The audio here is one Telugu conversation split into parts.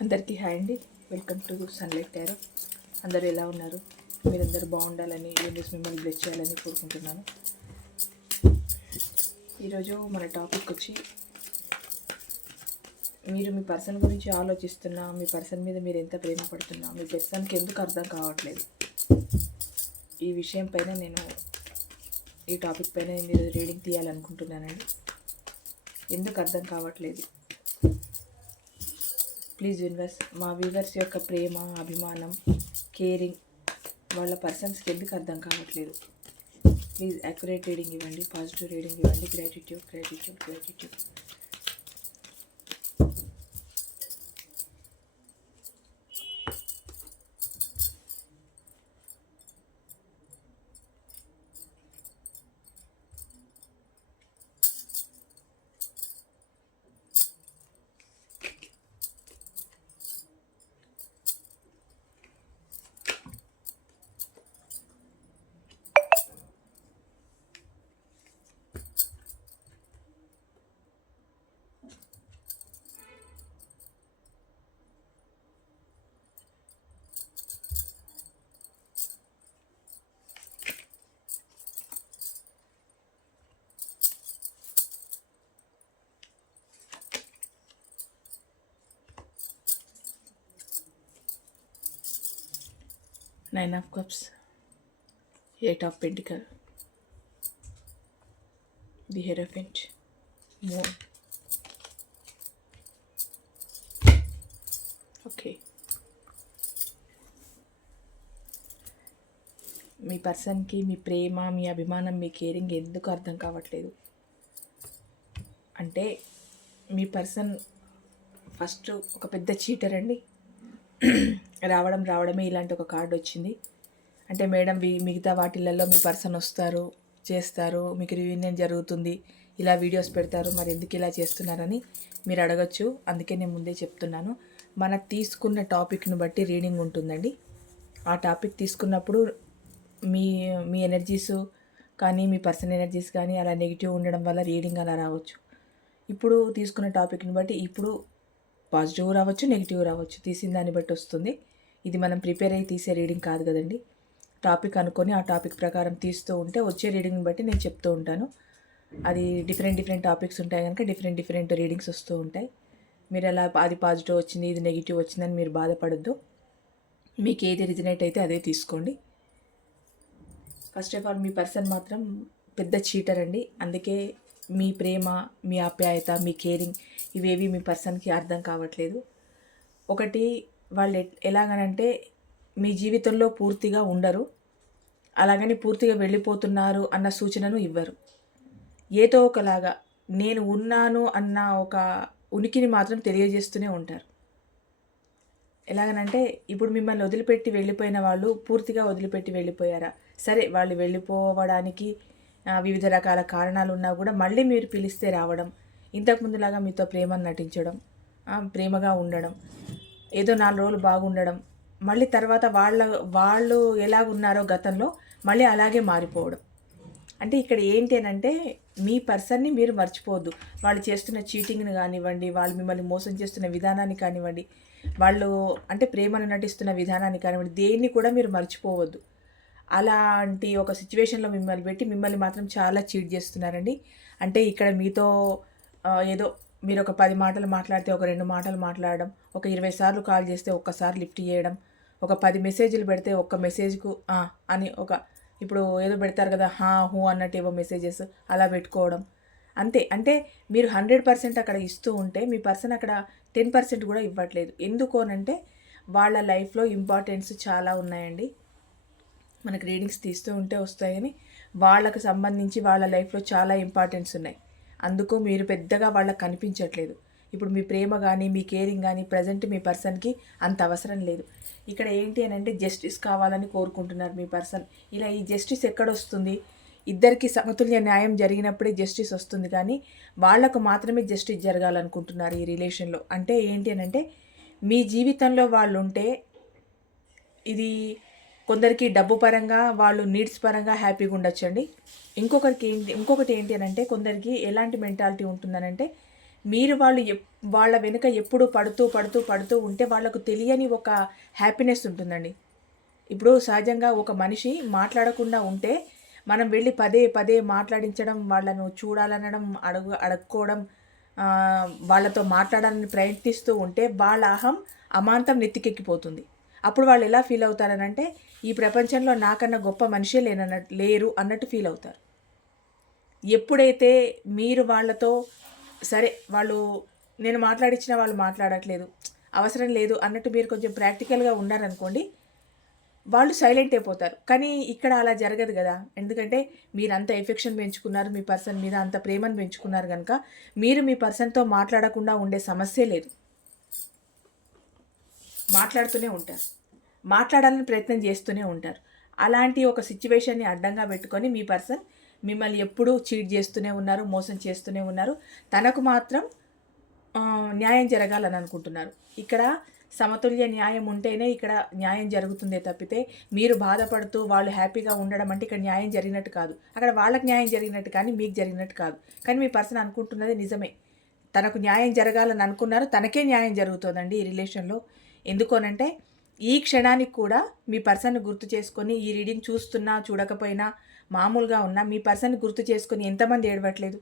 అందరికీ హాయ్ అండి. Welcome to sunlight tarot. అందరూ ఎలా ఉన్నారు? మీరందరూ బాగుండాలని యూనివర్స్ మిమ్మల్ని బ్లెస్ చేయాలని కోరుకుంటున్నాను. ఈరోజు మన టాపిక్ వచ్చి మీరు మీ పర్సన్ గురించి ఆలోచిస్తున్నా మీ పర్సన్ మీద మీరు ఎంత ప్రేమ పడుతున్నా మీ పర్సన్కి ఎందుకు అర్థం కావట్లేదు? ఈ విషయం పైన నేను ఈ టాపిక్ పైన మీరు రీడింగ్ తీయాలనుకుంటున్నానండి. ఎందుకు అర్థం కావట్లేదు? ప్లీజ్ యూనివర్స్ మా వ్యూవర్స్ యొక్క ప్రేమ అభిమానం కేరింగ్ వాళ్ళ పర్సన్స్కి ఎందుకు అర్థం కావట్లేదు? ప్లీజ్ అక్యురేట్ రీడింగ్ ఇవ్వండి పాజిటివ్ రీడింగ్ ఇవ్వండి gratitude gratitude gratitude nine of cups. Eight of pentacle. The hierophant more okay. మీ పర్సన్కి మీ ప్రేమ మీ అభిమానం మీ కేరింగ్ ఎందుకు అర్థం కావట్లేదు? అంటే మీ పర్సన్ ఫస్ట్ ఒక పెద్ద చీటర్ అండి. రావడం రావడమే ఇలాంటి ఒక కార్డు వచ్చింది. అంటే మేడం మిగతా వాటిలలో మీ పర్సన్ వస్తారు చేస్తారు మీకు రియూనియన్ జరుగుతుంది ఇలా వీడియోస్ పెడతారు మరి ఎందుకు ఇలా చేస్తున్నారని మీరు అడగచ్చు. అందుకే నేను ముందే చెప్తున్నాను. మన తీసుకున్న టాపిక్ను బట్టి రీడింగ్ ఉంటుందండి. ఆ టాపిక్ తీసుకున్నప్పుడు మీ మీ ఎనర్జీస్ కానీ మీ పర్సన్ ఎనర్జీస్ కానీ అలా నెగిటివ్ ఉండడం వల్ల రీడింగ్ అలా రావచ్చు. ఇప్పుడు తీసుకున్న టాపిక్ని బట్టి ఇప్పుడు పాజిటివ్ రావచ్చు నెగిటివ్ రావచ్చు తీసిన దాన్ని బట్టి వస్తుంది. ఇది మనం ప్రిపేర్ అయ్యి తీసే రీడింగ్ కాదు కదండి. టాపిక్ అనుకొని ఆ టాపిక్ ప్రకారం తీస్తూ ఉంటే వచ్చే రీడింగ్ని బట్టి నేను చెప్తూ ఉంటాను. అది డిఫరెంట్ డిఫరెంట్ టాపిక్స్ ఉంటాయి కనుక డిఫరెంట్ డిఫరెంట్ రీడింగ్స్ వస్తూ ఉంటాయి. మీరు అలా అది పాజిటివ్ వచ్చింది ఇది నెగిటివ్ వచ్చిందని మీరు బాధపడద్దు. మీకు ఏది రిజనేట్ అయితే అదే తీసుకోండి. ఫస్ట్ ఆఫ్ ఆల్ మీ పర్సన్ మాత్రం పెద్ద చీటర్ అండి. అందుకే మీ ప్రేమ మీ ఆప్యాయత మీ కేరింగ్ ఇవేవి మీ పర్సన్కి అర్థం కావట్లేదు. ఒకటి వాళ్ళు ఎలాగనంటే మీ జీవితంలో పూర్తిగా ఉండరు. అలాగని పూర్తిగా వెళ్ళిపోతున్నారు అన్న సూచనను ఇవ్వరు. ఏదో ఒకలాగా నేను ఉన్నాను అన్న ఒక ఉనికిని మాత్రం తెలియజేస్తూనే ఉంటారు. ఎలాగనంటే ఇప్పుడు మిమ్మల్ని వదిలిపెట్టి వెళ్ళిపోయిన వాళ్ళు పూర్తిగా వదిలిపెట్టి వెళ్ళిపోయారా? సరే వాళ్ళు వెళ్ళిపోవడానికి వివిధ రకాల కారణాలు ఉన్నా కూడా మళ్ళీ మీరు పిలిస్తే రావడం ఇంతకుముందులాగా మీతో ప్రేమను నటించడం ప్రేమగా ఉండడం ఏదో నాలుగు రోజులు బాగుండడం మళ్ళీ తర్వాత వాళ్ళ వాళ్ళు ఎలా ఉన్నారో గతంలో మళ్ళీ అలాగే మారిపోవడం. అంటే ఇక్కడ ఏంటి అని అంటే మీ పర్సన్ని మీరు మర్చిపోవద్దు. వాళ్ళు చేస్తున్న చీటింగ్ని కానివ్వండి వాళ్ళు మిమ్మల్ని మోసం చేస్తున్న విధానాన్ని కానివ్వండి వాళ్ళు అంటే ప్రేమను నటిస్తున్న విధానాన్ని కానివ్వండి దేన్ని కూడా మీరు మర్చిపోవద్దు. అలాంటి ఒక సిచ్యువేషన్లో మిమ్మల్ని పెట్టి మిమ్మల్ని మాత్రం చాలా చీట్ చేస్తున్నారండి. అంటే ఇక్కడ మీతో ఏదో మీరు ఒక పది మాటలు మాట్లాడితే ఒక రెండు మాటలు మాట్లాడడం ఒక ఇరవై సార్లు కాల్ చేస్తే ఒక్కసారి లిఫ్ట్ చేయడం ఒక పది మెసేజ్లు పెడితే ఒక్క మెసేజ్కు అని ఒక ఇప్పుడు ఏదో పెడతారు కదా హా హూ అన్నట్టు ఏవో మెసేజెస్ అలా పెట్టుకోవడం. అంతే అంటే మీరు హండ్రెడ్ పర్సెంట్ అక్కడ ఇస్తూ ఉంటే మీ పర్సన్ అక్కడ టెన్ పర్సెంట్ కూడా ఇవ్వట్లేదు. ఎందుకోనంటే వాళ్ళ లైఫ్లో ఇంపార్టెన్స్ చాలా ఉన్నాయండి. మనకు రీడింగ్స్ తీస్తూ ఉంటే వస్తాయని వాళ్ళకు సంబంధించి వాళ్ళ లైఫ్లో చాలా ఇంపార్టెన్స్ ఉన్నాయి. అందుకు మీరు పెద్దగా వాళ్ళకి కనిపించట్లేదు. ఇప్పుడు మీ ప్రేమ కానీ మీ కేరింగ్ కానీ ప్రజెంట్ మీ పర్సన్కి అంత అవసరం లేదు. ఇక్కడ ఏంటి అని అంటే జస్టిస్ కావాలని కోరుకుంటున్నారు మీ పర్సన్ ఇలా ఈ జస్టిస్ ఎక్కడ వస్తుంది ఇద్దరికి సమతుల్య న్యాయం జరిగినప్పుడే జస్టిస్ వస్తుంది కానీ వాళ్ళకు మాత్రమే జస్టిస్ జరగాలనుకుంటున్నారు ఈ రిలేషన్లో అంటే ఏంటి అని అంటే మీ జీవితంలో వాళ్ళు ఉంటే ఇది కొందరికి డబ్బు పరంగా వాళ్ళు నీడ్స్ పరంగా హ్యాపీగా ఉండొచ్చండి. ఇంకొకరికి ఏంటి ఇంకొకటి ఏంటి అని అంటే కొందరికి ఎలాంటి మెంటాలిటీ ఉంటుందనంటే మీరు వాళ్ళు ఎప్ వాళ్ళ వెనుక ఎప్పుడు పడుతూ పడుతూ పడుతూ ఉంటే వాళ్ళకు తెలియని ఒక హ్యాపీనెస్ ఉంటుందండి. ఇప్పుడు సహజంగా ఒక మనిషి మాట్లాడకుండా ఉంటే మనం వెళ్ళి పదే పదే మాట్లాడించడం వాళ్ళను చూడాలనడం అడుగు అడుక్కోవడం వాళ్ళతో మాట్లాడాలని ప్రయత్నిస్తూ ఉంటే వాళ్ళ అహం అమాంతం నెత్తికెక్కిపోతుంది. అప్పుడు వాళ్ళు ఎలా ఫీల్ అవుతారనంటే ఈ ప్రపంచంలో నాకన్నా గొప్ప మనిషే లేనన్నట్టు లేరు అన్నట్టు ఫీల్ అవుతారు. ఎప్పుడైతే మీరు వాళ్ళతో సరే వాళ్ళు నేను మాట్లాడించిన వాళ్ళు మాట్లాడట్లేదు అవసరం లేదు అన్నట్టు మీరు కొంచెం ప్రాక్టికల్గా ఉన్నారనుకోండి వాళ్ళు సైలెంట్ అయిపోతారు. కానీ ఇక్కడ అలా జరగదు కదా. ఎందుకంటే మీరు అంత ఎఫెక్షన్ పెంచుకున్నారు మీ పర్సన్ మీద అంత ప్రేమను పెంచుకున్నారు కనుక మీరు మీ పర్సన్తో మాట్లాడకుండా ఉండే సమస్యే లేదు. మాట్లాడుతూనే ఉంటారు. మాట్లాడాలని ప్రయత్నం చేస్తూనే ఉంటారు. అలాంటి ఒక సిచ్యువేషన్ని అడ్డంగా పెట్టుకొని మీ పర్సన్ మిమ్మల్ని ఎప్పుడూ చీట్ చేస్తూనే ఉన్నారు మోసం చేస్తూనే ఉన్నారు. తనకు మాత్రం న్యాయం జరగాలని అనుకుంటున్నారు. ఇక్కడ సమతుల్య న్యాయం ఉంటేనే ఇక్కడ న్యాయం జరుగుతుందే తప్పితే మీరు బాధపడుతూ వాళ్ళు హ్యాపీగా ఉండడం అంటే ఇక్కడ న్యాయం జరిగినట్టు కాదు. అక్కడ వాళ్ళకి న్యాయం జరిగినట్టు కానీ మీకు జరిగినట్టు కాదు. కానీ మీ పర్సన్ అనుకుంటున్నది నిజమే. తనకు న్యాయం జరగాలని అనుకున్నారు తనకే న్యాయం జరుగుతుందండి ఈ రిలేషన్లో. ఎందుకోనంటే ఈ క్షణానికి కూడా మీ పర్సన్ గుర్తు చేసుకొని ఈ రీడింగ్ చూస్తున్నా చూడకపోయినా మామూలుగా ఉన్నా మీ పర్సన్ గుర్తు చేసుకొని ఎంతమంది ఏడవట్లేదు?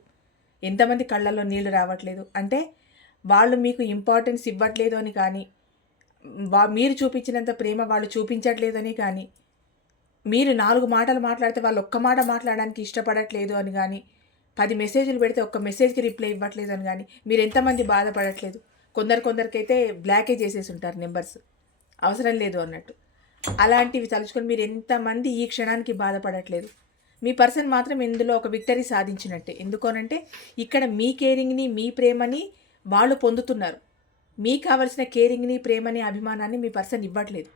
ఎంతమంది కళ్ళల్లో నీళ్ళు రావట్లేదు? అంటే వాళ్ళు మీకు ఇంపార్టెన్స్ ఇవ్వట్లేదు అని కానీ వా మీరు చూపించినంత ప్రేమ వాళ్ళు చూపించట్లేదని కానీ మీరు నాలుగు మాటలు మాట్లాడితే వాళ్ళు ఒక్క మాట మాట్లాడడానికి ఇష్టపడట్లేదు అని కానీ పది మెసేజ్లు పెడితే ఒక్క మెసేజ్కి రిప్లై ఇవ్వట్లేదు అని కానీ మీరు ఎంతమంది బాధపడట్లేదు? కొందరు కొందరికైతే బ్లాకే చేసేసి ఉంటారు నెంబర్స్ అవసరం లేదు అన్నట్టు. అలాంటివి తలుచుకొని మీరు ఎంతమంది ఈ క్షణానికి బాధపడట్లేదు. మీ పర్సన్ మాత్రం ఇందులో ఒక విక్టరీ సాధించినట్టే. ఎందుకోనంటే ఇక్కడ మీ కేరింగ్ని మీ ప్రేమని వాళ్ళు పొందుతున్నారు. మీకు కావలసిన కేరింగ్ని ప్రేమని అభిమానాన్ని మీ పర్సన్ ఇవ్వట్లేదు.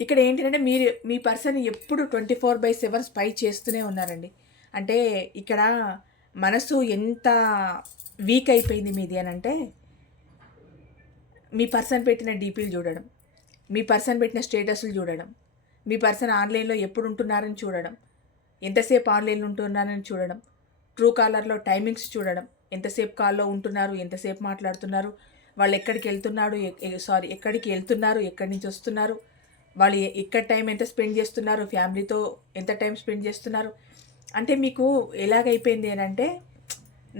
ఇక్కడ ఏంటంటే మీరు మీ పర్సన్ ఎప్పుడు twenty four by seven spy చేస్తూనే ఉన్నారండి. అంటే ఇక్కడ మనసు ఎంత వీక్ అయిపోయింది మీది అని అంటే మీ పర్సన్ పెట్టిన డీపీలు చూడడం మీ పర్సన్ పెట్టిన స్టేటస్లు చూడడం మీ పర్సన్ ఆన్లైన్లో ఎప్పుడు ఉంటున్నారని చూడడం ఎంతసేపు ఆన్లైన్లో ఉంటున్నారని చూడడం ట్రూ కాలర్లో టైమింగ్స్ చూడడం ఎంతసేపు కాల్లో ఉంటున్నారు ఎంతసేపు మాట్లాడుతున్నారు వాళ్ళు ఎక్కడికి వెళ్తున్నాడు సారీ ఎక్కడికి వెళ్తున్నారు ఎక్కడి నుంచి వస్తున్నారు వాళ్ళు ఎక్కడ టైం ఎంత స్పెండ్ చేస్తున్నారు ఫ్యామిలీతో ఎంత టైం స్పెండ్ చేస్తున్నారు. అంటే మీకు ఎలాగైపోయింది అని అంటే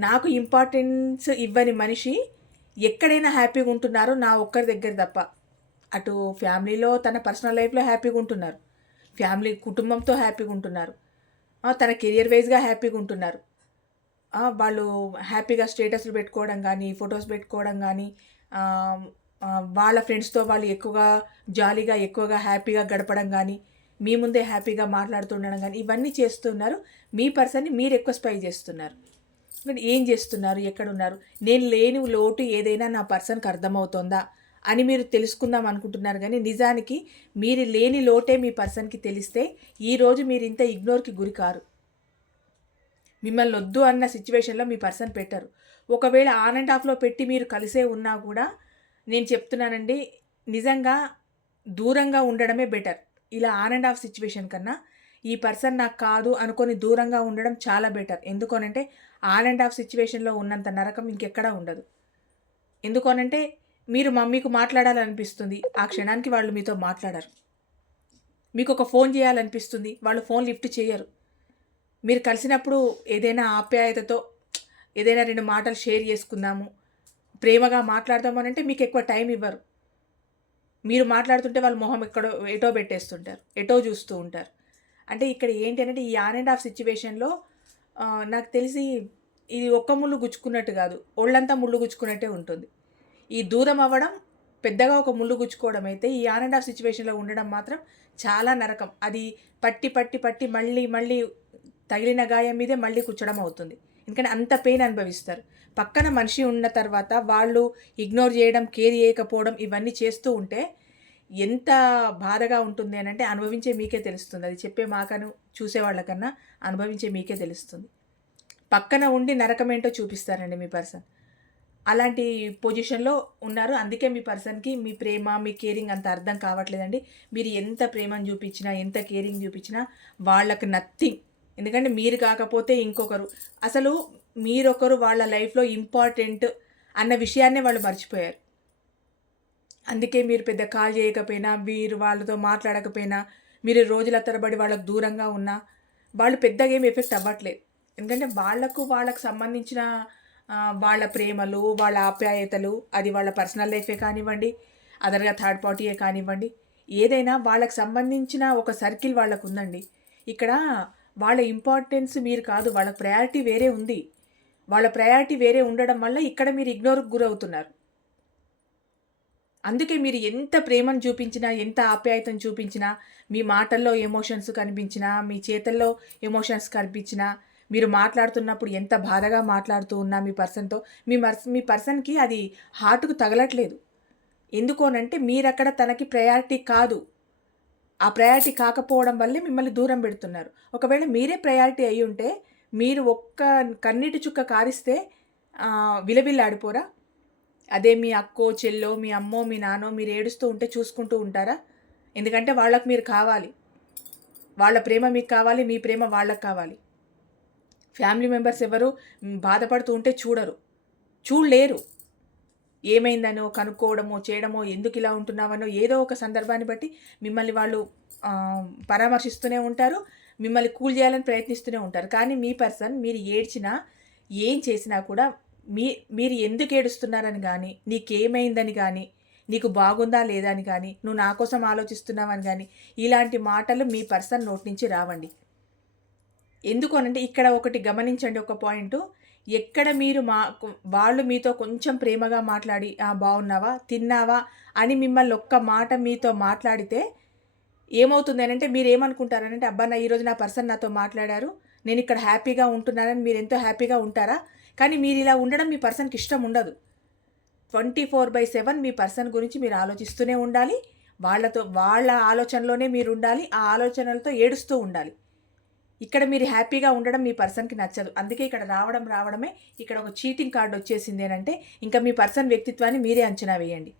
నాకు ఇంపార్టెన్స్ ఇవ్వని మనిషి ఎక్కడైనా హ్యాపీగా ఉంటున్నారో నా ఒక్కరి దగ్గర తప్ప. అటు ఫ్యామిలీలో తన పర్సనల్ లైఫ్లో హ్యాపీగా ఉంటున్నారు. ఫ్యామిలీ కుటుంబంతో హ్యాపీగా ఉంటున్నారు. తన కెరియర్ వైజ్గా హ్యాపీగా ఉంటున్నారు. వాళ్ళు హ్యాపీగా స్టేటస్లు పెట్టుకోవడం కానీ ఫొటోస్ పెట్టుకోవడం కానీ వాళ్ళ ఫ్రెండ్స్తో వాళ్ళు ఎక్కువగా జాలీగా ఎక్కువగా హ్యాపీగా గడపడం కానీ మీ ముందే హ్యాపీగా మాట్లాడుతుండడం కానీ ఇవన్నీ చేస్తున్నారు. మీ పర్సన్ని మీరు ఎక్కువ స్పై చేస్తున్నారు. ఏం చేస్తున్నారు? ఎక్కడున్నారు? నేను లేని లోటు ఏదైనా నా పర్సన్కి అర్థమవుతుందా? అని మీరు తెలుసుకుందాం అనుకుంటున్నారు కానీ నిజానికి మీరు లేని లోటే మీ పర్సన్కి తెలిస్తే ఈరోజు మీరు ఇంత ఇగ్నోర్కి గురి కారు మిమ్మల్ని వద్దు అన్న సిచ్యువేషన్లో మీ పర్సన్ పెట్టరు. ఒకవేళ ఆన్ అండ్ ఆఫ్లో పెట్టి మీరు కలిసే ఉన్నా కూడా నేను చెప్తున్నానండి నిజంగా దూరంగా ఉండడమే బెటర్. ఇలా ఆన్ అండ్ ఆఫ్ సిచ్యువేషన్ కన్నా ఈ పర్సన్ నాకు కాదు అనుకొని దూరంగా ఉండడం చాలా బెటర్. ఎందుకోనంటే ఆన్ అండ్ ఆఫ్ సిచ్యువేషన్లో ఉన్నంత నరకం ఇంకెక్కడా ఉండదు. ఎందుకోనంటే మీరు మమ్మీకు మాట్లాడాలనిపిస్తుంది. ఆ క్షణానికి వాళ్ళు మీతో మాట్లాడరు. మీకు ఒక ఫోన్ చేయాలనిపిస్తుంది. వాళ్ళు ఫోన్ లిఫ్ట్ చేయరు. మీరు కలిసినప్పుడు ఏదైనా ఆప్యాయతతో ఏదైనా రెండు మాటలు షేర్ చేసుకుందాము ప్రేమగా మాట్లాడదాము అని అంటే మీకు ఎక్కువ టైం ఇవ్వరు. మీరు మాట్లాడుతుంటే వాళ్ళ మొహం ఎక్కడో ఎటో పెట్టేస్తుంటారు. ఎటో చూస్తూ ఉంటారు. అంటే ఇక్కడ ఏంటి అంటే ఈ ఆన్ అండ్ ఆఫ్ సిచ్యువేషన్లో నాకు తెలిసి ఇది ఒక్క ముళ్ళు గుచ్చుకున్నట్టు కాదు. ఒళ్ళంతా ముళ్ళు గుచ్చుకున్నట్టే ఉంటుంది. ఈ దూరం అవ్వడం పెద్దగా ఒక ముళ్ళు గుచ్చుకోవడం అయితే ఈ ఆన్ అండ్ ఆఫ్ సిచ్యువేషన్లో ఉండడం మాత్రం చాలా నరకం. అది పట్టి పట్టి పట్టి మళ్ళీ మళ్ళీ తగిలిన గాయం మీదే మళ్ళీ కూర్చోడం అవుతుంది. ఎందుకంటే అంత పెయిన్ అనుభవిస్తారు. పక్కన మనిషి ఉన్న తర్వాత వాళ్ళు ఇగ్నోర్ చేయడం కేర్ చేయకపోవడం ఇవన్నీ చేస్తూ ఉంటే ఎంత బాధగా ఉంటుంది అని అంటే అనుభవించే మీకే తెలుస్తుంది. అది చెప్పే మాకను చూసేవాళ్ళకన్నా అనుభవించే మీకే తెలుస్తుంది. పక్కన ఉండి నరకం ఏంటో చూపిస్తారండి మీ పర్సన్. అలాంటి పొజిషన్లో ఉన్నారు. అందుకే మీ పర్సన్కి మీ ప్రేమ మీ కేరింగ్ అంత అర్థం కావట్లేదండి. మీరు ఎంత ప్రేమను చూపించినా ఎంత కేరింగ్ చూపించినా వాళ్ళకి నథింగ్. ఎందుకంటే మీరు కాకపోతే ఇంకొకరు. అసలు మీరొకరు వాళ్ళ లైఫ్లో ఇంపార్టెంట్ అన్న విషయాన్నే వాళ్ళు మర్చిపోయారు. అందుకే మీరు పెద్ద కాల్ చేయకపోయినా మీరు వాళ్ళతో మాట్లాడకపోయినా మీరు రోజుల తరబడి వాళ్ళకు దూరంగా ఉన్నా వాళ్ళు పెద్దగా ఏమి ఎఫెక్ట్ అవ్వట్లేదు. ఎందుకంటే వాళ్ళకు వాళ్ళకు సంబంధించిన వాళ్ళ ప్రేమలు వాళ్ళ ఆప్యాయతలు అది వాళ్ళ పర్సనల్ లైఫే కానివ్వండి అదర్గా థర్డ్ పార్టీయే కానివ్వండి ఏదైనా వాళ్ళకు సంబంధించిన ఒక సర్కిల్ వాళ్ళకు ఉందండి ఇక్కడ వాళ్ళ ఇంపార్టెన్స్ మీరు కాదు వాళ్ళ ప్రయారిటీ వేరే ఉంది. వాళ్ళ ప్రయారిటీ వేరే ఉండడం వల్ల ఇక్కడ మీరు ఇగ్నోర్కి గురవుతున్నారు. అందుకే మీరు ఎంత ప్రేమను చూపించినా ఎంత ఆప్యాయతను చూపించినా మీ మాటల్లో ఎమోషన్స్ కనిపించినా మీ చేతల్లో ఎమోషన్స్ కనిపించినా మీరు మాట్లాడుతున్నప్పుడు ఎంత బాధగా మాట్లాడుతూ ఉన్నా మీ పర్సన్తో మీ మర్స్ మీ పర్సన్కి అది హార్ట్కు తగలట్లేదు. ఎందుకోనంటే మీరక్కడ తనకి ప్రయారిటీ కాదు. ఆ ప్రయారిటీ కాకపోవడం వల్లే మిమ్మల్ని దూరం పెడుతున్నారు. ఒకవేళ మీరే ప్రయారిటీ అయి ఉంటే మీరు ఒక్క కన్నీటి చుక్క కారిస్తే విలవిల్లాడిపోరా? అదే మీ అక్కో చెల్లో మీ అమ్మో మీ నాన్నో మీరు ఏడుస్తూ ఉంటే చూసుకుంటూ ఉంటారా? ఎందుకంటే వాళ్ళకు మీరు కావాలి. వాళ్ళ ప్రేమ మీకు కావాలి మీ ప్రేమ వాళ్ళకి కావాలి. ఫ్యామిలీ మెంబర్స్ ఎవరు బాధపడుతూ ఉంటే చూడరు. చూడలేరు. ఏమైందనో కనుక్కోవడమో చేయడమో ఎందుకు ఇలా ఉంటున్నావనో ఏదో ఒక సందర్భాన్ని బట్టి మిమ్మల్ని వాళ్ళు పరామర్శిస్తూనే ఉంటారు మిమ్మల్ని కూల్ చేయాలని ప్రయత్నిస్తూనే ఉంటారు. కానీ మీ పర్సన్ మీరు ఏడ్చినా ఏం చేసినా కూడా మీ మీరు ఎందుకు ఏడుస్తున్నారని కానీ నీకేమైందని కానీ నీకు బాగుందా లేదా అని కానీ నువ్వు నా కోసం ఆలోచిస్తున్నావని కానీ ఇలాంటి మాటలు మీ పర్సన్ నోటి నుంచి రావండి. ఎందుకు అనంటే ఇక్కడ ఒకటి గమనించండి ఒక పాయింట్. ఎక్కడ మీరు మా వాళ్ళు మీతో కొంచెం ప్రేమగా మాట్లాడి బాగున్నావా? తిన్నావా? అని మిమ్మల్ని ఒక్క మాట మీతో మాట్లాడితే ఏమవుతుంది అని అంటే మీరు ఏమనుకుంటారనంటే అబ్బా నా ఈరోజు నా పర్సన్ నాతో మాట్లాడారు. నేను ఇక్కడ హ్యాపీగా ఉంటున్నానని మీరు ఎంతో హ్యాపీగా ఉంటారా? కానీ మీరు ఇలా ఉండడం మీ పర్సన్కి ఇష్టం ఉండదు. ట్వంటీ ఫోర్ బై సెవెన్ మీ పర్సన్ గురించి మీరు ఆలోచిస్తూనే ఉండాలి. వాళ్ళతో వాళ్ళ ఆలోచనలోనే మీరు ఉండాలి. ఆ ఆలోచనలతో ఏడుస్తూ ఉండాలి. ఇక్కడ మీరు హ్యాపీగా ఉండడం మీ పర్సన్కి నచ్చదు. అందుకే ఇక్కడ రావడం రావడమే ఇక్కడ ఒక చీటింగ్ కార్డు వచ్చేసింది ఇంకా మీ పర్సన్ వ్యక్తిత్వాన్ని మీరే అంచనా వేయండి.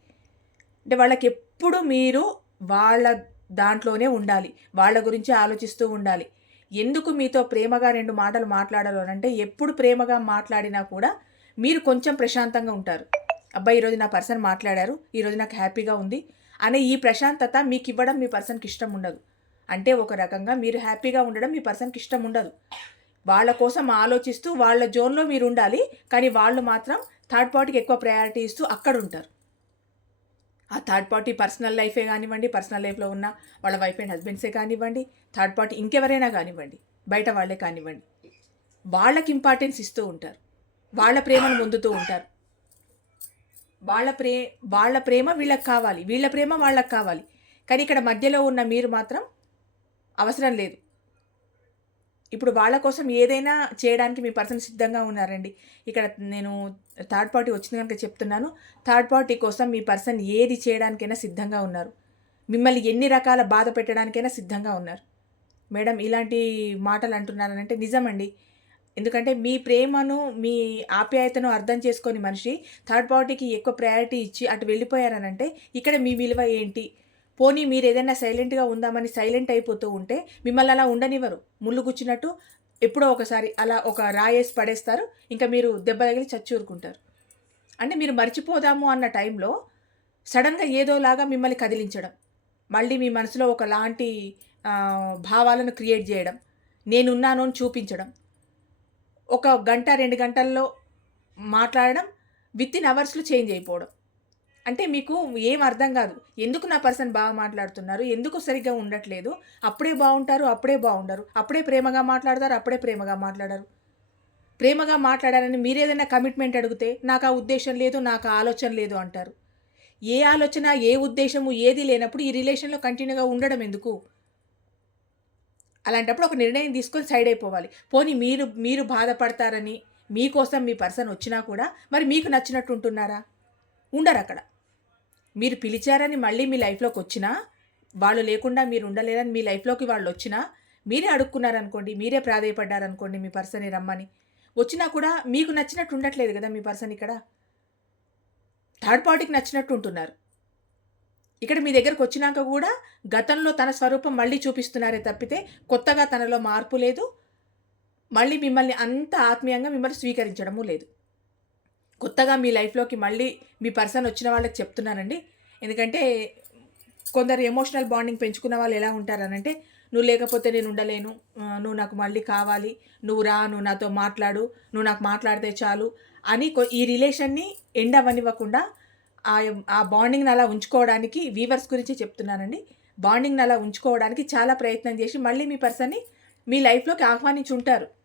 అంటే వాళ్ళకి ఎప్పుడు మీరు వాళ్ళ దాంట్లోనే ఉండాలి. వాళ్ళ గురించి ఆలోచిస్తూ ఉండాలి. ఎందుకు మీతో ప్రేమగా రెండు మాటలు మాట్లాడాలి అంటే ఎప్పుడు ప్రేమగా మాట్లాడినా కూడా మీరు కొంచెం ప్రశాంతంగా ఉంటారు. అబ్బాయి ఈరోజు నా పర్సన్ మాట్లాడారు ఈరోజు నాకు హ్యాపీగా ఉంది అనే ఈ ప్రశాంతత మీకు ఇవ్వడం మీ పర్సన్కి ఇష్టం ఉండదు. అంటే ఒక రకంగా మీరు హ్యాపీగా ఉండడం మీ పర్సన్కి ఇష్టం ఉండదు. వాళ్ళ కోసం ఆలోచిస్తూ వాళ్ళ జోన్లో మీరు ఉండాలి కానీ వాళ్ళు మాత్రం థర్డ్ పార్టీకి ఎక్కువ ప్రయారిటీ ఇస్తూ అక్కడ ఉంటారు. ఆ థర్డ్ పార్టీ పర్సనల్ లైఫే కానివ్వండి పర్సనల్ లైఫ్లో ఉన్న వాళ్ళ వైఫ్ అండ్ హస్బెండ్సే కానివ్వండి థర్డ్ పార్టీ ఇంకెవరైనా కానివ్వండి బయట వాళ్ళే కానివ్వండి. వాళ్ళకి ఇంపార్టెన్స్ ఇస్తూ ఉంటారు. వాళ్ళ ప్రేమను పొందుతూ ఉంటారు. వాళ్ళ ప్రే వాళ్ళ ప్రేమ వీళ్ళకి కావాలి. వీళ్ళ ప్రేమ వాళ్ళకి కావాలి. కానీ ఇక్కడ మధ్యలో ఉన్న మీరు మాత్రం అవసరం లేదు. ఇప్పుడు వాళ్ళ కోసం ఏదైనా చేయడానికి మీ పర్సన్ సిద్ధంగా ఉన్నారండి. ఇక్కడ నేను థర్డ్ పార్టీ వచ్చింది కనుక చెప్తున్నాను. థర్డ్ పార్టీ కోసం మీ పర్సన్ ఏది చేయడానికైనా సిద్ధంగా ఉన్నారు. మిమ్మల్ని ఎన్ని రకాల బాధ పెట్టడానికైనా సిద్ధంగా ఉన్నారు. మేడం ఇలాంటి మాటలు అంటున్నారనంటే నిజమండి. ఎందుకంటే మీ ప్రేమను మీ ఆప్యాయతను అర్థం చేసుకొని మనిషి థర్డ్ పార్టీకి ఎక్కువ ప్రయారిటీ ఇచ్చి అటు వెళ్ళిపోయారనంటే ఇక్కడ మీ విలువ ఏంటి? పోనీ మీరు ఏదైనా సైలెంట్గా ఉందామని సైలెంట్ అయిపోతూ ఉంటే మిమ్మల్ని అలా ఉండనివ్వరు. ముళ్ళు గుచ్చినట్టు ఎప్పుడో ఒకసారి అలా ఒక రాయేసి పడేస్తారు. ఇంకా మీరు దెబ్బ తగిలి చచ్చూరుకుంటారు అంటే మీరు మర్చిపోదాము అన్న టైంలో సడన్గా ఏదోలాగా మిమ్మల్ని కదిలించడం. మళ్ళీ మీ మనసులో ఒకలాంటి భావాలను క్రియేట్ చేయడం. నేనున్నాను అని చూపించడం. ఒక గంట రెండు గంటల్లో మాట్లాడడం. విత్ ఇన్ అవర్స్లో చేంజ్ అయిపోవడం. అంటే మీకు ఏం అర్థం కాదు. ఎందుకు నా పర్సన్ బాగా మాట్లాడుతున్నారు? ఎందుకు సరిగ్గా ఉండట్లేదు? అప్పుడే బాగుంటారు అప్పుడే బాగుండరు. అప్పుడే ప్రేమగా మాట్లాడతారు అప్పుడే ప్రేమగా మాట్లాడరు. ప్రేమగా మాట్లాడాలని మీరు ఏదైనా కమిట్మెంట్ అడిగితే నాకు ఆ ఉద్దేశం లేదు నాకు ఆ ఆలోచన లేదు అంటారు. ఏ ఆలోచన ఏ ఉద్దేశము ఏది లేనప్పుడు ఈ రిలేషన్లో కంటిన్యూగా ఉండడం ఎందుకు? అలాంటప్పుడు ఒక నిర్ణయం తీసుకొని సైడ్ అయిపోవాలి. పోనీ మీరు మీరు బాధపడతారని మీకోసం మీ పర్సన్ వచ్చినా కూడా మరి మీకు నచ్చినట్టు ఉంటున్నారా? ఉండరు అక్కడ మీరు పిలిచారని మళ్ళీ మీ లైఫ్లోకి వచ్చినా వాళ్ళు లేకుండా మీరు ఉండలేరని మీ లైఫ్లోకి వాళ్ళు వచ్చినా మీరే అడుక్కున్నారనుకోండి మీరే ప్రాధాయపడ్డారనుకోండి మీ పర్సన్ రమ్మని. వచ్చినా కూడా మీకు నచ్చినట్టు ఉండట్లేదు కదా మీ పర్సన్ ఇక్కడ. థర్డ్ పార్టీకి నచ్చినట్టు ఉంటున్నారు. ఇక్కడ మీ దగ్గరకు వచ్చినాక కూడా గతంలో తన స్వరూపం మళ్ళీ చూపిస్తున్నారే తప్పితే కొత్తగా తనలో మార్పు లేదు. మళ్ళీ మిమ్మల్ని అంత ఆత్మీయంగా మిమ్మల్ని స్వీకరించడము లేదు. కొత్తగా మీ లైఫ్లోకి మళ్ళీ మీ పర్సన్ వచ్చిన వాళ్ళకి చెప్తున్నానండి. ఎందుకంటే కొందరు ఎమోషనల్ బాండింగ్ పెంచుకున్న వాళ్ళు ఎలా ఉంటారనంటే నువ్వు లేకపోతే నేను ఉండలేను. నువ్వు నాకు మళ్ళీ కావాలి. నువ్వు రా నువ్వు నాతో మాట్లాడు. నువ్వు నాకు మాట్లాడితే చాలు. అని ఈ రిలేషన్ని ఎండ్ అవ్వనివ్వకుండా ఆ ఆ బాండింగ్ని అలా ఉంచుకోవడానికి వీవర్స్ గురించి చెప్తున్నానండి. బాండింగ్ని అలా ఉంచుకోవడానికి చాలా ప్రయత్నం చేసి మళ్ళీ మీ పర్సన్ని మీ లైఫ్లోకి ఆహ్వానించి ఉంటారు.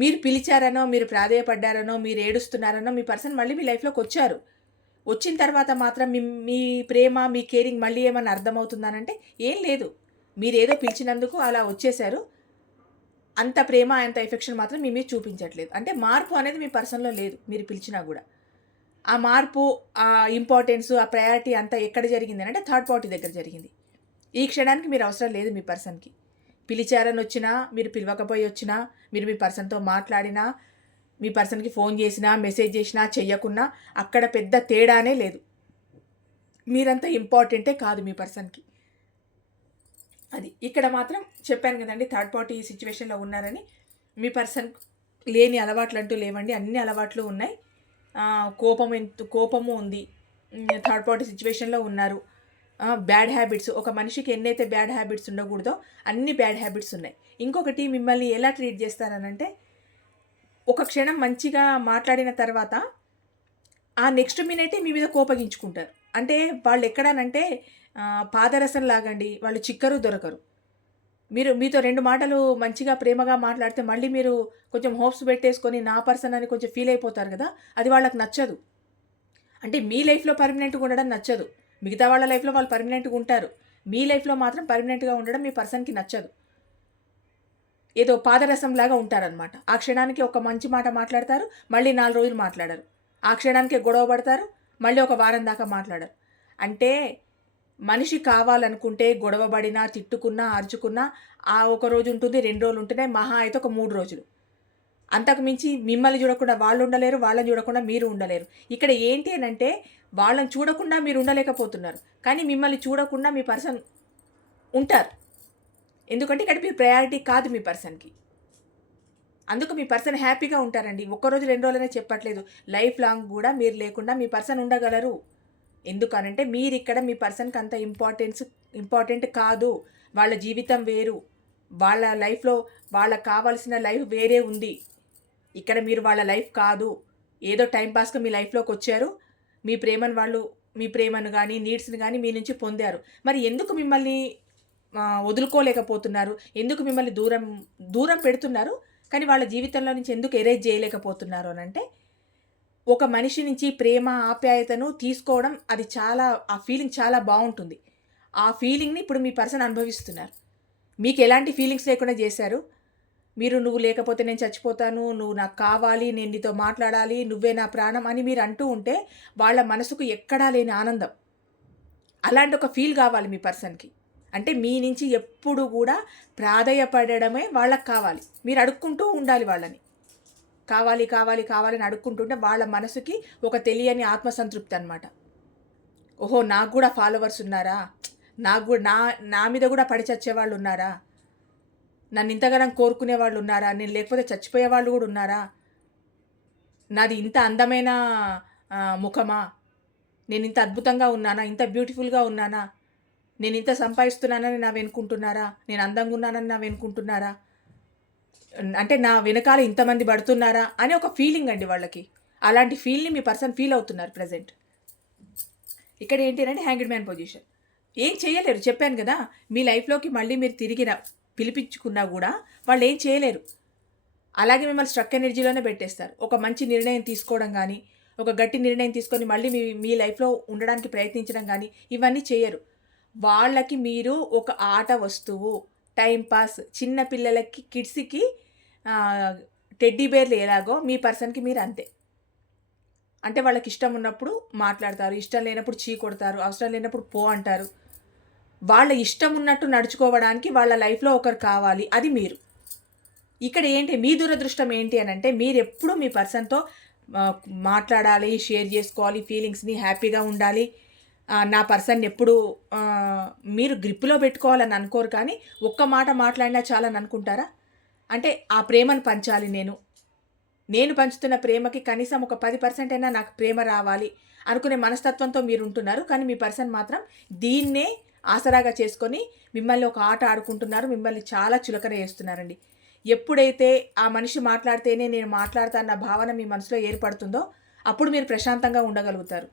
మీరు పిలిచారనో మీరు ప్రాధేయపడ్డారనో మీరు ఏడుస్తున్నారనో మీ పర్సన్ మళ్ళీ మీ లైఫ్లోకి వచ్చారు. వచ్చిన తర్వాత మాత్రం మీ మీ ప్రేమ మీ కేరింగ్ మళ్ళీ ఏమన్నా అర్థమవుతుందనంటే ఏం లేదు. మీరు ఏదో పిలిచినందుకు అలా వచ్చేసారు అంత ప్రేమ అంత ఎఫెక్షన్ మాత్రం మీ మీద చూపించట్లేదు. అంటే మార్పు అనేది మీ పర్సన్లో లేదు మీరు పిలిచినా కూడా. ఆ మార్పు ఆ ఇంపార్టెన్స్ ఆ ప్రయారిటీ అంతా ఎక్కడ జరిగింది అంటే థర్డ్ పార్టీ దగ్గర జరిగింది. ఈ క్షణానికి మీరు అవసరం లేదు మీ పర్సన్కి. పిలిచారని వచ్చినా మీరు పిలవకపోయి వచ్చినా మీరు మీ పర్సన్తో మాట్లాడినా మీ పర్సన్కి ఫోన్ చేసినా మెసేజ్ చేసినా చెయ్యకున్నా అక్కడ పెద్ద తేడానే లేదు. మీరంతా ఇంపార్టెంటే కాదు మీ పర్సన్కి. అది ఇక్కడ మాత్రం చెప్పాను కదండి థర్డ్ పార్టీ సిచ్యువేషన్లో ఉన్నారని. మీ పర్సన్ లేని అలవాట్లు అంటూ లేవండి అన్ని అలవాట్లు ఉన్నాయి. కోపం ఎంత కోపము ఉంది. థర్డ్ పార్టీ సిచ్యువేషన్లో ఉన్నారు. బ్యాడ్ హ్యాబిట్స్ ఒక మనిషికి ఎన్నైతే బ్యాడ్ హ్యాబిట్స్ ఉండకూడదో అన్ని బ్యాడ్ హ్యాబిట్స్ ఉన్నాయి. ఇంకొకటి మిమ్మల్ని ఎలా ట్రీట్ చేస్తారనంటే ఒక క్షణం మంచిగా మాట్లాడిన తర్వాత ఆ నెక్స్ట్ మినిటే మీ మీద కోపగించుకుంటారు. అంటే వాళ్ళు ఎక్కడానంటే పాదరసం లాగండి వాళ్ళు చిక్కరు దొరకరు. మీరు మీతో రెండు మాటలు మంచిగా ప్రేమగా మాట్లాడితే మళ్ళీ మీరు కొంచెం హోప్స్ పెట్టేసుకొని నా పర్సన్ అని కొంచెం ఫీల్ అయిపోతారు కదా అది వాళ్ళకి నచ్చదు. అంటే మీ లైఫ్లో పర్మనెంట్గా ఉండడం నచ్చదు. మిగతా వాళ్ళ లైఫ్లో వాళ్ళు పర్మనెంట్గా ఉంటారు. మీ లైఫ్లో మాత్రం పర్మనెంట్గా ఉండడం మీ పర్సన్కి నచ్చదు. ఏదో పాదరసంలాగా ఉంటారనమాట ఆ క్షణానికి ఒక మంచి మాట మాట్లాడతారు మళ్ళీ నాలుగు రోజులు మాట్లాడరు. ఆ క్షణానికి గొడవ పడతారు మళ్ళీ ఒక వారం దాకా మాట్లాడరు. అంటే మనిషి కావాలనుకుంటే గొడవబడినా తిట్టుకున్నా అరుచుకున్నా ఆ ఒక రోజు ఉంటుంది రెండు రోజులు ఉంటున్నాయి మహా అయితే ఒక మూడు రోజులు. అంతకుమించి మిమ్మల్ని చూడకుండా వాళ్ళు ఉండలేరు వాళ్ళని చూడకుండా మీరు ఉండలేరు. ఇక్కడ ఏంటి అని అంటే వాళ్ళని చూడకుండా మీరు ఉండలేకపోతున్నారు. కానీ మిమ్మల్ని చూడకుండా మీ పర్సన్ ఉంటారు. ఎందుకంటే ఇక్కడ మీ ప్రయారిటీ కాదు మీ పర్సన్కి. అందుకు మీ పర్సన్ హ్యాపీగా ఉంటారండి. ఒక్కరోజు రెండు రోజులనే చెప్పట్లేదు. లైఫ్ లాంగ్ కూడా మీరు లేకుండా మీ పర్సన్ ఉండగలరు. ఎందుకనంటే మీరు ఇక్కడ మీ పర్సన్కి అంత ఇంపార్టెన్స్ ఇంపార్టెంట్ కాదు. వాళ్ళ జీవితం వేరు. వాళ్ళ లైఫ్లో వాళ్ళకి కావాల్సిన లైఫ్ వేరే ఉంది. ఇక్కడ మీరు వాళ్ళ లైఫ్ కాదు. ఏదో టైంపాస్గా మీ లైఫ్లోకి వచ్చారు. మీ ప్రేమను వాళ్ళు మీ ప్రేమను కానీ నీడ్స్ని కానీ మీ నుంచి పొందారు. మరి ఎందుకు మిమ్మల్ని వదులుకోలేకపోతున్నారు? ఎందుకు మిమ్మల్ని దూరం దూరం పెడుతున్నారు? కానీ వాళ్ళ జీవితంలో నుంచి ఎందుకు ఎరేజ్ చేయలేకపోతున్నారు అని అంటే ఒక మనిషి నుంచి ప్రేమ ఆప్యాయతను తీసుకోవడం అది చాలా ఆ ఫీలింగ్ చాలా బాగుంటుంది. ఆ ఫీలింగ్ని ఇప్పుడు మీ పర్సన్ అనుభవిస్తున్నారు. మీకు ఎలాంటి ఫీలింగ్స్ లేకుండా చేశారు? మీరు నువ్వు లేకపోతే నేను చచ్చిపోతాను నువ్వు నాకు కావాలి నేను నీతో మాట్లాడాలి నువ్వే నా ప్రాణం అని మీరు అంటూ ఉంటే వాళ్ళ మనసుకు ఎక్కడా లేని ఆనందం. అలాంటి ఒక ఫీల్ కావాలి మీ పర్సన్కి. అంటే మీ నుంచి ఎప్పుడు కూడా ప్రాధేయపడడమే వాళ్ళకి కావాలి. మీరు అడుక్కుంటూ ఉండాలి వాళ్ళని. కావాలి కావాలి కావాలని అడుక్కుంటుంటే వాళ్ళ మనసుకి ఒక తెలియని ఆత్మసంతృప్తి అనమాట ఓహో నాకు కూడా ఫాలోవర్స్ ఉన్నారా? నాకు కూడా నా నా మీద కూడా పడి చచ్చే వాళ్ళు ఉన్నారా? నన్ను ఇంతగానం కోరుకునే వాళ్ళు ఉన్నారా? నేను లేకపోతే చచ్చిపోయే వాళ్ళు కూడా ఉన్నారా? నాది ఇంత అందమైన ముఖమా? నేను ఇంత అద్భుతంగా ఉన్నానా? ఇంత బ్యూటిఫుల్గా ఉన్నానా? నేను ఇంత సంపాదిస్తున్నానని నా వెనుకుంటున్నారా? నేను అందంగా ఉన్నానని నా వెనుకుంటున్నారా? అంటే నా వెనకాల ఇంతమంది పడుతున్నారా? అని ఒక ఫీలింగ్ అండి వాళ్ళకి. అలాంటి ఫీల్ని మీ పర్సన్ ఫీల్ అవుతున్నారు ప్రజెంట్ ఇక్కడ ఏంటి అంటే హ్యాంగిడ్ మ్యాన్ పొజిషన్. ఏం చేయలేరు చెప్పాను కదా. మీ లైఫ్లోకి మళ్ళీ మీరు తిరిగి పిలిపించుకున్నా కూడా వాళ్ళు ఏం చేయలేరు. అలాగే మిమ్మల్ని స్ట్రక్ ఎనర్జీలోనే పెట్టేస్తారు. ఒక మంచి నిర్ణయం తీసుకోవడం కానీ ఒక గట్టి నిర్ణయం తీసుకొని మళ్ళీ మీ మీ లైఫ్లో ఉండడానికి ప్రయత్నించడం కానీ ఇవన్నీ చేయరు. వాళ్ళకి మీరు ఒక ఆట వస్తువు టైంపాస్ చిన్న పిల్లలకి కిడ్స్కి టెడ్డీ బేర్లు ఎలాగో మీ పర్సన్కి మీరు అంతే. అంటే వాళ్ళకి ఇష్టం ఉన్నప్పుడు మాట్లాడతారు ఇష్టం లేనప్పుడు చీ కొడతారు అవసరం లేనప్పుడు పో అంటారు. వాళ్ళ ఇష్టం ఉన్నట్టు నడుచుకోవడానికి వాళ్ళ లైఫ్లో ఒకరు కావాలి అది మీరు. ఇక్కడ ఏంటి మీ దురదృష్టం ఏంటి అని అంటే మీరు ఎప్పుడు మీ పర్సన్తో మాట్లాడాలి షేర్ చేసుకోవాలి ఫీలింగ్స్ని హ్యాపీగా ఉండాలి. నా పర్సన్ ఎప్పుడు మీరు గ్రిప్లో పెట్టుకోవాలని అనుకోరు కానీ ఒక్క మాట మాట్లాడినా చాలని అనుకుంటారా? అంటే ఆ ప్రేమను పంచాలి నేను. నేను పంచుతున్న ప్రేమకి కనీసం ఒక పది పర్సెంట్ అయినా నాకు ప్రేమ రావాలి అనుకునే మనస్తత్వంతో మీరు ఉంటున్నారు కానీ మీ పర్సన్ మాత్రం దీన్నే ఆసరాగా చేసుకొని మిమ్మల్ని ఒక ఆట ఆడుకుంటున్నారు మిమ్మల్ని చాలా చులకన చేస్తున్నారండి. ఎప్పుడైతే ఆ మనిషి మాట్లాడితేనే నేను మాట్లాడతాన్న భావన మీ మనసులో ఏర్పడుతుందో అప్పుడు మీరు ప్రశాంతంగా ఉండగలుగుతారు.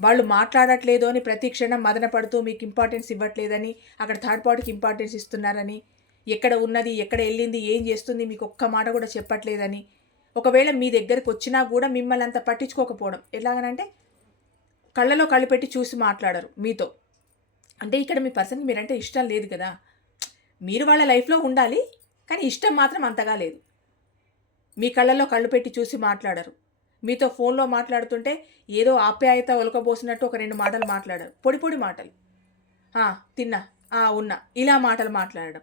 వాళ్ళు మాట్లాడట్లేదు అని ప్రతి క్షణం మదన పడుతూ మీకు ఇంపార్టెన్స్ ఇవ్వట్లేదని అక్కడ థర్డ్ పార్టీకి ఇంపార్టెన్స్ ఇస్తున్నారని ఎక్కడ ఉన్నది ఎక్కడ వెళ్ళింది ఏం చేస్తుంది మీకు ఒక్క మాట కూడా చెప్పట్లేదని ఒకవేళ మీ దగ్గరకు వచ్చినా కూడా మిమ్మల్ని అంత పట్టించుకోకపోవడం. ఎలాగనంటే కళ్ళలో కళ్ళు పెట్టి చూసి మాట్లాడరు మీతో. అంటే ఇక్కడ మీ పర్సన్కి మీరంటే ఇష్టం లేదు కదా. మీరు వాళ్ళ లైఫ్లో ఉండాలి కానీ ఇష్టం మాత్రం అంతగా లేదు. మీ కళ్ళల్లో కళ్ళు పెట్టి చూసి మాట్లాడరు. మీతో ఫోన్లో మాట్లాడుతుంటే ఏదో ఆప్యాయత ఒలకబోసినట్టు ఒక రెండు మాటలు మాట్లాడరు. పొడి పొడి మాటలు. తిన్నా. ఉన్నా. ఇలా మాటలు మాట్లాడడం.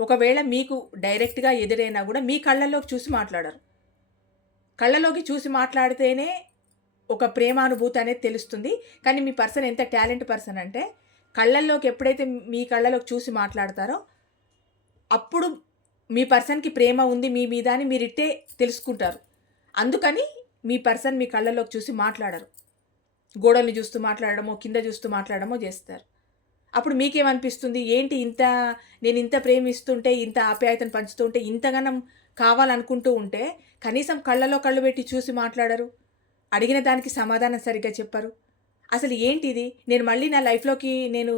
ఒకవేళ మీకు డైరెక్ట్గా ఎదురైనా కూడా మీ కళ్ళల్లోకి చూసి మాట్లాడరు. కళ్ళలోకి చూసి మాట్లాడితేనే ఒక ప్రేమానుభూతి అనేది తెలుస్తుంది. కానీ మీ పర్సన్ ఎంత టాలెంట్ పర్సన్ అంటే కళ్ళల్లోకి ఎప్పుడైతే మీ కళ్ళలోకి చూసి మాట్లాడతారో అప్పుడు మీ పర్సన్కి ప్రేమ ఉంది మీ మీద అని మీరిట్టే తెలుసుకుంటారు. అందుకని మీ పర్సన్ మీ కళ్ళలోకి చూసి మాట్లాడరు. గోడల్ని చూస్తూ మాట్లాడడమో కింద చూస్తూ మాట్లాడడమో చేస్తారు. అప్పుడు మీకేమనిపిస్తుంది? ఏంటి ఇంత నేను ఇంత ప్రేమిస్తుంటే ఇంత ఆప్యాయతను పంచుతూ ఉంటే ఇంతగానం కావాలనుకుంటూ ఉంటే కనీసం కళ్ళలో కళ్ళు పెట్టి చూసి మాట్లాడరు. అడిగిన దానికి సమాధానం సరిగ్గా చెప్పరు. అసలు ఏంటిది? నేను మళ్ళీ నా లైఫ్లోకి నేను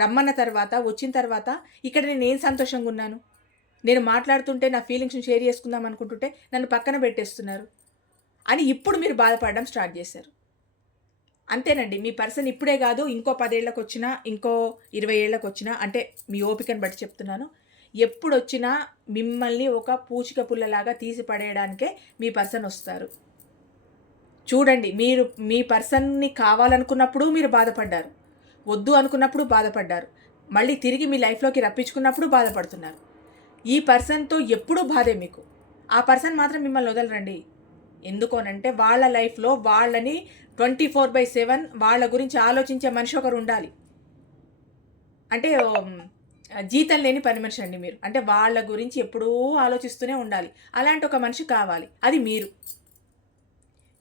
రమ్మన్న తర్వాత వచ్చిన తర్వాత ఇక్కడ నేను ఏం సంతోషంగా ఉన్నాను? నేను మాట్లాడుతుంటే నా ఫీలింగ్స్ని షేర్ చేసుకుందాం అనుకుంటుంటే నన్ను పక్కన పెట్టేస్తున్నారు అని ఇప్పుడు మీరు బాధపడడం స్టార్ట్ చేశారు. అంతేనండి మీ పర్సన్ ఇప్పుడే కాదు ఇంకో పదేళ్ళకు వచ్చినా ఇంకో ఇరవై ఏళ్ళకి వచ్చినా అంటే మీ ఓపికను బట్టి చెప్తున్నాను ఎప్పుడు వచ్చినా మిమ్మల్ని ఒక పూచిక పుల్లలాగా తీసి పడేయడానికే మీ పర్సన్ వస్తారు. చూడండి మీరు మీ పర్సన్ని కావాలనుకున్నప్పుడు మీరు బాధపడ్డారు. వద్దు అనుకున్నప్పుడు బాధపడ్డారు. మళ్ళీ తిరిగి మీ లైఫ్లోకి రప్పించుకున్నప్పుడు బాధపడుతున్నారు. ఈ పర్సన్తో ఎప్పుడూ బాధే మీకు. ఆ పర్సన్ మాత్రం మిమ్మల్ని వదలరండి. ఎందుకోనంటే వాళ్ళ లైఫ్లో వాళ్ళని ట్వంటీ ఫోర్ బై సెవెన్ వాళ్ళ గురించి ఆలోచించే మనిషి ఒకరు ఉండాలి. అంటే జీతం లేని పని మనిషి అండి మీరు. అంటే వాళ్ళ గురించి ఎప్పుడూ ఆలోచిస్తూనే ఉండాలి. అలాంటి ఒక మనిషి కావాలి. అది మీరు.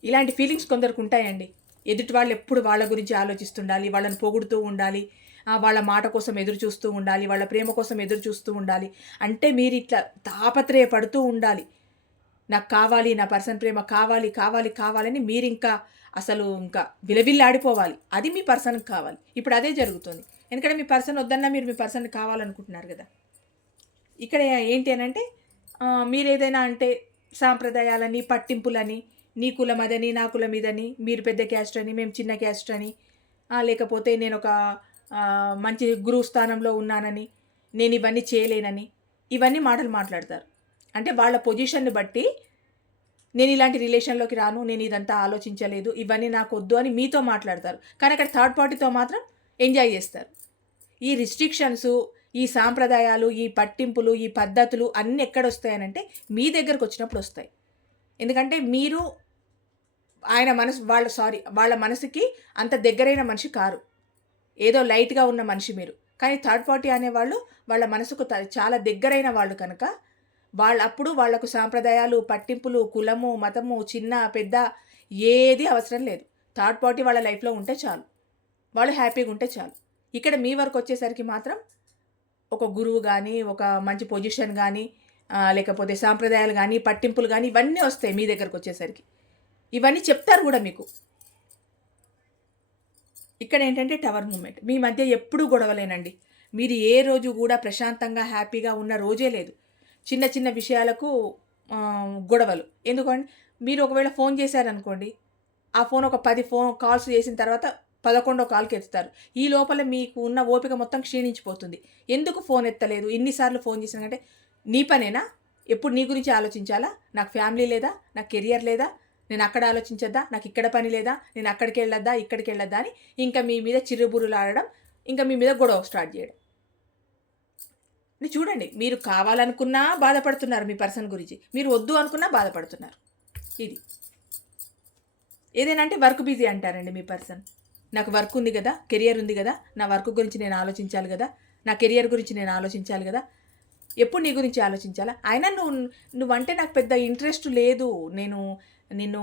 ఇలాంటి ఫీలింగ్స్ కొందరికి ఉంటాయండి. ఎదుటి వాళ్ళు ఎప్పుడు వాళ్ళ గురించి ఆలోచిస్తుండాలి వాళ్ళని పొగుడుతూ ఉండాలి వాళ్ళ మాట కోసం ఎదురు చూస్తూ ఉండాలి వాళ్ళ ప్రేమ కోసం ఎదురు చూస్తూ ఉండాలి. అంటే మీరు ఇట్లా తాపత్రయపడుతూ ఉండాలి. నాకు కావాలి నా పర్సన్ ప్రేమ కావాలి కావాలి కావాలని మీరు ఇంకా అసలు ఇంకా విలవిల్లాడిపోవాలి. అది మీ పర్సన్కి కావాలి. ఇప్పుడు అదే జరుగుతుంది. ఎందుకంటే మీ పర్సన్ వద్దన్నా మీరు మీ పర్సన్ కావాలనుకుంటున్నారు కదా. ఇక్కడ ఏంటి అని అంటే మీరు ఏదైనా అంటే సాంప్రదాయాలని పట్టింపులని నీ కులం అదని నా కులం ఇదని మీరు పెద్ద క్యాస్ట్ అని మేము చిన్న క్యాస్ట్ అని లేకపోతే నేను ఒక మంచి గురువు స్థానంలో ఉన్నానని నేను ఇవన్నీ చేయలేనని ఇవన్నీ మాటలు మాట్లాడతారు. అంటే వాళ్ళ పొజిషన్ని బట్టి నేను ఇలాంటి రిలేషన్లోకి రాను నేను ఇదంతా ఆలోచించలేదు ఇవన్నీ నాకు వద్దు అని మీతో మాట్లాడతారు. కానీ అక్కడ థర్డ్ పార్టీతో మాత్రం ఎంజాయ్ చేస్తారు. ఈ రిస్ట్రిక్షన్స్ ఈ సాంప్రదాయాలు ఈ పట్టింపులు ఈ పద్ధతులు అన్నీ ఎక్కడ వస్తాయనంటే మీ దగ్గరకు వచ్చినప్పుడు వస్తాయి. ఎందుకంటే మీరు ఆయన మనసు వాళ్ళ సారీ వాళ్ళ మనసుకి అంత దగ్గరైన మనిషి కారు. ఏదో లైట్గా ఉన్న మనిషి మీరు. కానీ థర్డ్ పార్టీ అనేవాళ్ళు వాళ్ళ మనసుకు త- చాలా దగ్గరైన వాళ్ళు కనుక వాళ్ళు అప్పుడు వాళ్ళకు సాంప్రదాయాలు పట్టింపులు కులము మతము చిన్న పెద్ద ఏది అవసరం లేదు. థర్డ్ పార్టీ వాళ్ళ లైఫ్లో ఉంటే చాలు. వాళ్ళు హ్యాపీగా ఉంటే చాలు. ఇక్కడ మీ వరకు వచ్చేసరికి మాత్రం ఒక గురువు కానీ ఒక మంచి పొజిషన్ కానీ లేకపోతే సాంప్రదాయాలు కానీ పట్టింపులు కానీ ఇవన్నీ వస్తాయి మీ దగ్గరకు వచ్చేసరికి. ఇవన్నీ చెప్తారు కూడా మీకు. ఇక్కడ ఏంటంటే టవర్ మూమెంట్ మీ మధ్య ఎప్పుడూ గొడవలేనండి. మీరు ఏ రోజు కూడా ప్రశాంతంగా హ్యాపీగా ఉన్న రోజే లేదు. చిన్న చిన్న విషయాలకు గొడవలు. ఎందుకంటే మీరు ఒకవేళ ఫోన్ చేశారనుకోండి ఆ ఫోన్ ఒక పది ఫోన్ కాల్స్ చేసిన తర్వాత పదకొండో కాల్కి ఎత్తుతారు. ఈ లోపల మీకు ఉన్న ఓపిక మొత్తం క్షీణించిపోతుంది. ఎందుకు ఫోన్ ఎత్తలేదు? ఎన్నిసార్లు ఫోన్ చేసినాకంటే నీ పనేనా? ఎప్పుడు నీ గురించి ఆలోచించాలా? నాకు ఫ్యామిలీ లేదా? నాకు కెరియర్ లేదా? నేను అక్కడ ఆలోచించద్దా? నాకు ఇక్కడ పని లేదా? నేను అక్కడికి వెళ్ళొద్దా? ఇక్కడికి వెళ్ళొద్దా? అని ఇంకా మీ మీద చిరుబురులు ఆడడం ఇంకా మీ మీద గొడవ స్టార్ట్ చేయడం. చూడండి మీరు కావాలనుకున్నా బాధపడుతున్నారు మీ పర్సన్ గురించి. మీరు వద్దు అనుకున్నా బాధపడుతున్నారు. ఇది. ఏదైనా అంటే వర్క్ బిజీ అంటారండి మీ పర్సన్. నాకు వర్క్ ఉంది కదా కెరియర్ ఉంది కదా నా వర్క్ గురించి నేను ఆలోచించాలి కదా నా కెరియర్ గురించి నేను ఆలోచించాలి కదా ఎప్పుడు నీ గురించి ఆలోచించాలా? అయినా నువ్వు నువ్వంటే నాకు పెద్ద ఇంట్రెస్ట్ లేదు. నేను నిన్ను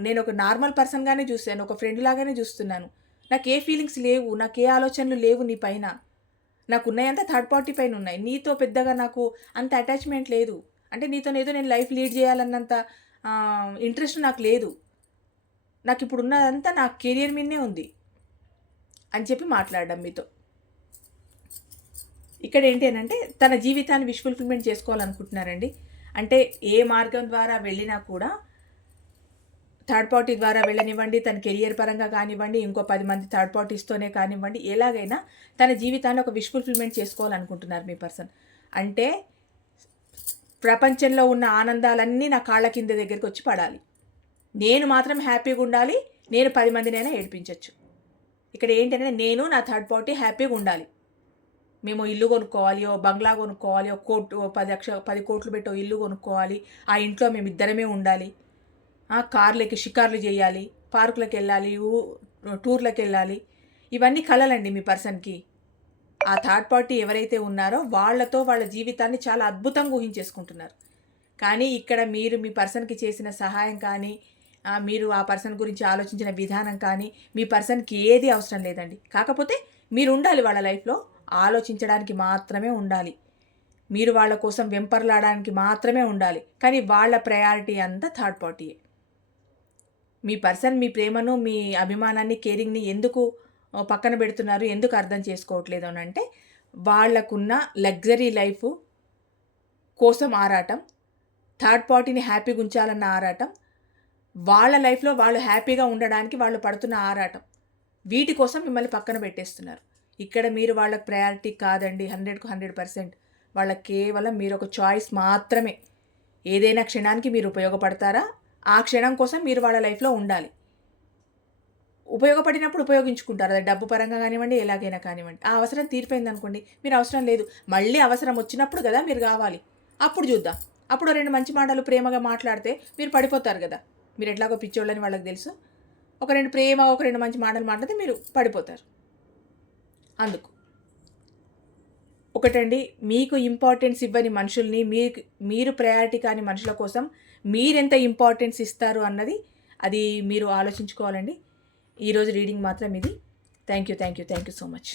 నేను ఒక నార్మల్ పర్సన్గానే చూశాను ఒక ఫ్రెండ్ లాగానే చూస్తున్నాను. నాకు ఏ ఫీలింగ్స్ లేవు నాకు ఏ ఆలోచనలు లేవు నీ పైన. నాకు ఉన్నాయంతా థర్డ్ పార్టీ పైన ఉన్నాయి. నీతో పెద్దగా నాకు అంత అటాచ్మెంట్ లేదు. అంటే నీతో ఏదో నేను లైఫ్ లీడ్ చేయాలన్నంత ఇంట్రెస్ట్ నాకు లేదు. నాకు ఇప్పుడు ఉన్నదంతా నా కెరియర్ మీదనే ఉంది అని చెప్పి మాట్లాడడం మీతో. ఇక్కడ ఏంటి అని అంటే తన జీవితాన్ని విష్ ఫుల్ఫిల్మెంట్ చేసుకోవాలనుకుంటున్నారండి. అంటే ఏ మార్గం ద్వారా వెళ్ళినా కూడా థర్డ్ పార్టీ ద్వారా వెళ్ళనివ్వండి తన కెరియర్ పరంగా కానివ్వండి ఇంకో పది మంది థర్డ్ పార్టీస్తోనే కానివ్వండి ఎలాగైనా తన జీవితాన్ని ఒక విష్ ఫుల్ఫిల్మెంట్ చేసుకోవాలనుకుంటున్నారు మీ పర్సన్. అంటే ప్రపంచంలో ఉన్న ఆనందాలన్నీ నా కాళ్ళ కింద దగ్గరికి వచ్చి పడాలి. నేను మాత్రం హ్యాపీగా ఉండాలి నేను పది మందినైనా ఏడిపించవచ్చు ఇక్కడ ఏంటంటే నేను నా థర్డ్ పార్టీ హ్యాపీగా ఉండాలి. మేము ఇల్లు కొనుక్కోవాలి ఓ బంగ్లా కొనుక్కోవాలి ఓ కోట్ ఓ పది లక్ష పది కోట్లు పెట్టి ఇల్లు కొనుక్కోవాలి ఆ ఇంట్లో మేము ఇద్దరమే ఉండాలి. కార్లకి షికార్లు చేయాలి పార్కులకు వెళ్ళాలి టూర్లకు వెళ్ళాలి. ఇవన్నీ కలలండి మీ పర్సన్కి. ఆ థర్డ్ పార్టీ ఎవరైతే ఉన్నారో వాళ్ళతో వాళ్ళ జీవితాన్ని చాలా అద్భుతంగా ఊహించేసుకుంటున్నారు. కానీ ఇక్కడ మీరు మీ పర్సన్కి చేసిన సహాయం కానీ మీరు ఆ పర్సన్ గురించి ఆలోచించిన విధానం కానీ మీ పర్సన్కి ఏది అవసరం లేదండి. కాకపోతే మీరు ఉండాలి వాళ్ళ లైఫ్లో ఆలోచించడానికి మాత్రమే ఉండాలి. మీరు వాళ్ళ కోసం వెంపర్లాడడానికి మాత్రమే ఉండాలి. కానీ వాళ్ళ ప్రయారిటీ అంతా థర్డ్ పార్టీయే. మీ పర్సన్ మీ ప్రేమను మీ అభిమానాన్ని కేరింగ్ని ఎందుకు పక్కన పెడుతున్నారు ఎందుకు అర్థం చేసుకోవట్లేదు అని అంటే వాళ్ళకున్న లగ్జరీ లైఫ్ కోసం ఆరాటం థర్డ్ పార్టీని హ్యాపీగా ఉంచాలన్న ఆరాటం వాళ్ళ లైఫ్లో వాళ్ళు హ్యాపీగా ఉండడానికి వాళ్ళు పడుతున్న ఆరాటం వీటి కోసం మిమ్మల్ని పక్కన పెట్టేస్తున్నారు. ఇక్కడ మీరు వాళ్ళకి ప్రయారిటీ కాదండి హండ్రెడ్కు హండ్రెడ్ పర్సెంట్. వాళ్ళకి కేవలం మీరు ఒక చాయిస్ మాత్రమే. ఏదైనా క్షణానికి మీరు ఉపయోగపడతారా? ఆ క్షణం కోసం మీరు వాళ్ళ లైఫ్లో ఉండాలి. ఉపయోగపడినప్పుడు ఉపయోగించుకుంటారు. అది డబ్బు పరంగా కానివ్వండి ఎలాగైనా కానివ్వండి. ఆ అవసరం తీరిపోయింది అనుకోండి మీరు అవసరం లేదు. మళ్ళీ అవసరం వచ్చినప్పుడు కదా మీరు కావాలి. అప్పుడు చూద్దాం. అప్పుడు రెండు మంచి మాటలు ప్రేమగా మాట్లాడితే మీరు పడిపోతారు కదా. మీరు ఎట్లాగో పిచ్చోళ్ళని వాళ్ళకి తెలుసు. ఒక రెండు ప్రేమ ఒక రెండు మంచి మాటలు మాట్లాడితే మీరు పడిపోతారు. అందుకు. ఒకటండి మీకు ఇంపార్టెన్స్ ఇవ్వని మనుషుల్ని మీకు మీరు ప్రయారిటీ కాని మనుషుల కోసం మీరెంత ఇంపార్టెన్స్ ఇస్తారు అన్నది అది మీరు ఆలోచించుకోవాలండి. ఈరోజు రీడింగ్ మాత్రం ఇది. Thank you thank you thank you so much